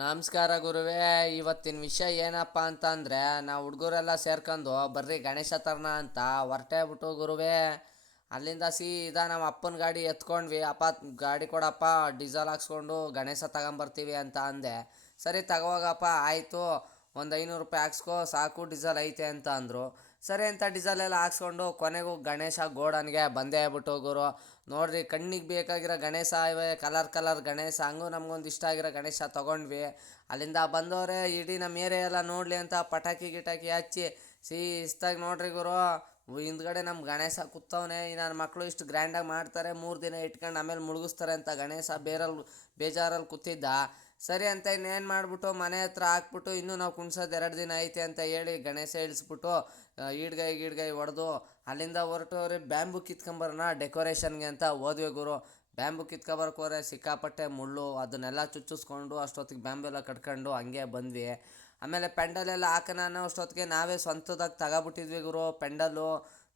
ನಮಸ್ಕಾರ ಗುರುವೇ. ಇವತ್ತಿನ ವಿಷಯ ಏನಪ್ಪ ಅಂತಂದರೆ, ನಾವು ಹುಡುಗರೆಲ್ಲ ಸೇರ್ಕೊಂಡು ಬರ್ರಿ ಗಣೇಶ ತರೋಣ ಅಂತ ಹೊರಟೇ ಬಿಟ್ಟು ಗುರುವೇ. ಅಲ್ಲಿಂದ ಸೀದಾ ನಮ್ಮ ಅಪ್ಪನ ಗಾಡಿ ಎತ್ಕೊಂಡ್ವಿ. ಅಪ್ಪ ಗಾಡಿ ಕೊಡಪ್ಪ, ಡೀಸೆಲ್ ಹಾಕ್ಸ್ಕೊಂಡು ಗಣೇಶ ತಗೊಂಬರ್ತೀವಿ ಅಂತ ಅಂದೆ. ಸರಿ ತಗೋಗಪ್ಪ, ಆಯಿತು, ಒಂದು 500 ರೂಪಾಯಿ ಹಾಕ್ಸ್ಕೊ ಸಾಕು, ಡೀಸೆಲ್ ಐತೆ ಅಂತ ಅಂದರು. ಸರಿ ಅಂತ ಡೀಸೆಲ್ ಎಲ್ಲ ಹಾಕ್ಸ್ಕೊಂಡು ಕೊನೆಗೂ ಗಣೇಶ ಗೋಡನ್ಗೆ ಬಂದೇ ಬಿಟ್ಟು ಗುರು. ನೋಡ್ರಿ, ಕಣ್ಣಿಗೆ ಬೇಕಾಗಿರೋ ಗಣೇಶ ಇವೆ, ಕಲರ್ ಗಣೇಶ. ಹಂಗೂ ನಮ್ಗೊಂದು ಇಷ್ಟ ಆಗಿರೋ ಗಣೇಶ ತೊಗೊಂಡ್ವಿ. ಅಲ್ಲಿಂದ ಬಂದವರೇ ಇಡೀ ನಮ್ಮ ಏರಿಯಾ ಎಲ್ಲ ನೋಡಲಿ ಅಂತ ಪಟಾಕಿ ಗಿಟಾಕಿ ಹಚ್ಚಿ ಶಿಸ್ತಾಗಿ ನೋಡ್ರಿ ಗುರು. ಹಿಂದ್ಗಡೆ ನಮ್ಮ ಗಣೇಶ ಕೂತವನೆ. ನನ್ನ ಮಕ್ಕಳು ಇಷ್ಟು ಗ್ರ್ಯಾಂಡಾಗಿ ಮಾಡ್ತಾರೆ, 3 ದಿನ ಇಟ್ಕೊಂಡು ಆಮೇಲೆ ಮುಳುಗಿಸ್ತಾರೆ ಅಂತ ಗಣೇಶ ಬೇಜಾರಲ್ಲಿ ಕೂತಿದ್ದ. ಸರಿ ಅಂತ ಇನ್ನೇನು ಮಾಡಿಬಿಟ್ಟು ಮನೆ ಹತ್ರ ಹಾಕ್ಬಿಟ್ಟು, ಇನ್ನೂ ನಾವು ಕುಣ್ಸೋದು 2 ದಿನ ಐತೆ ಅಂತ ಹೇಳಿ ಗಣೇಶ ಇಳಿಸ್ಬಿಟ್ಟು ಈಡ್ಗೈ ಹೊಡೆದು ಅಲ್ಲಿಂದ ಹೊರಟೋರಿ ಬ್ಯಾಂಬು ಕಿತ್ಕೊಂಬರೋಣ ಡೆಕೋರೇಷನ್ಗೆ ಅಂತ ಹೋದ್ವಿ ಗುರು. ಬ್ಯಾಂಬು ಕಿತ್ಕೊಬರ್ಕೋರೆ ಸಿಕ್ಕಾಪಟ್ಟೆ ಮುಳ್ಳು, ಅದನ್ನೆಲ್ಲ ಚುಚ್ಚಿಸ್ಕೊಂಡು ಅಷ್ಟೊತ್ತಿಗೆ ಬ್ಯಾಂಬು ಎಲ್ಲ ಕಟ್ಕೊಂಡು ಹಂಗೆ ಬಂದ್ವಿ. ಆಮೇಲೆ ಪೆಂಡಲೆಲ್ಲ ಹಾಕೋಣ ಅನ್ನೋ ಅಷ್ಟೊತ್ತಿಗೆ ನಾವೇ ಸ್ವಂತದಾಗಿ ತಗೊಬಿಟ್ಟಿದ್ವಿ ಗುರು ಪೆಂಡಲು.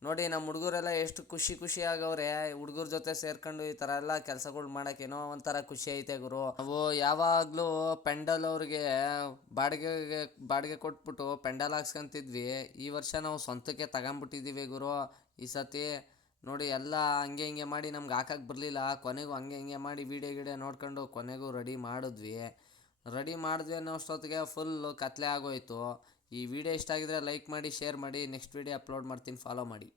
ನೋಡಿ, ನಮ್ಮ ಹುಡುಗರೆಲ್ಲ ಎಷ್ಟು ಖುಷಿ ಆಗವ್ರೆ. ಹುಡುಗರ ಜೊತೆ ಸೇರ್ಕೊಂಡು ಈ ಥರ ಎಲ್ಲ ಕೆಲಸಗಳು ಮಾಡೋಕ್ಕೇನೋ ಒಂಥರ ಖುಷಿ ಐತೆ ಗುರು. ನಾವು ಯಾವಾಗಲೂ ಪೆಂಡಲ್ ಅವ್ರಿಗೆ ಬಾಡಿಗೆ ಕೊಟ್ಬಿಟ್ಟು ಪೆಂಡಲ್ ಹಾಕ್ಸ್ಕೊಂತಿದ್ವಿ. ಈ ವರ್ಷ ನಾವು ಸ್ವಂತಕ್ಕೆ ತಗೊಂಬಿಟ್ಟಿದ್ದೀವಿ ಗುರು. ಈ ಸತಿ ನೋಡಿ, ಎಲ್ಲ ಹಂಗೆ ಹಿಂಗೆ ಮಾಡಿ ನಮ್ಗೆ ಹಾಕಕ್ಕೆ ಬರಲಿಲ್ಲ. ಕೊನೆಗೂ ಹಂಗೆ ಹಿಂಗೆ ಮಾಡಿ ವೀಡಿಯೋ ನೋಡ್ಕೊಂಡು ಕೊನೆಗೂ ರೆಡಿ ಮಾಡಿದ್ವಿ ಅನ್ನೋ ಅಷ್ಟೊತ್ತಿಗೆ ಫುಲ್ಲು ಕತ್ಲೆ ಆಗೋಯ್ತು. ಈ ವಿಡಿಯೋ ಇಷ್ಟ ಆಗಿದ್ರೆ ಲೈಕ್ ಮಾಡಿ, ಶೇರ್ ಮಾಡಿ. ನೆಕ್ಸ್ಟ್ ವಿಡಿಯೋ ಅಪ್ಲೋಡ್ ಮಾಡ್ತೀನಿ, ಫಾಲೋ ಮಾಡಿ.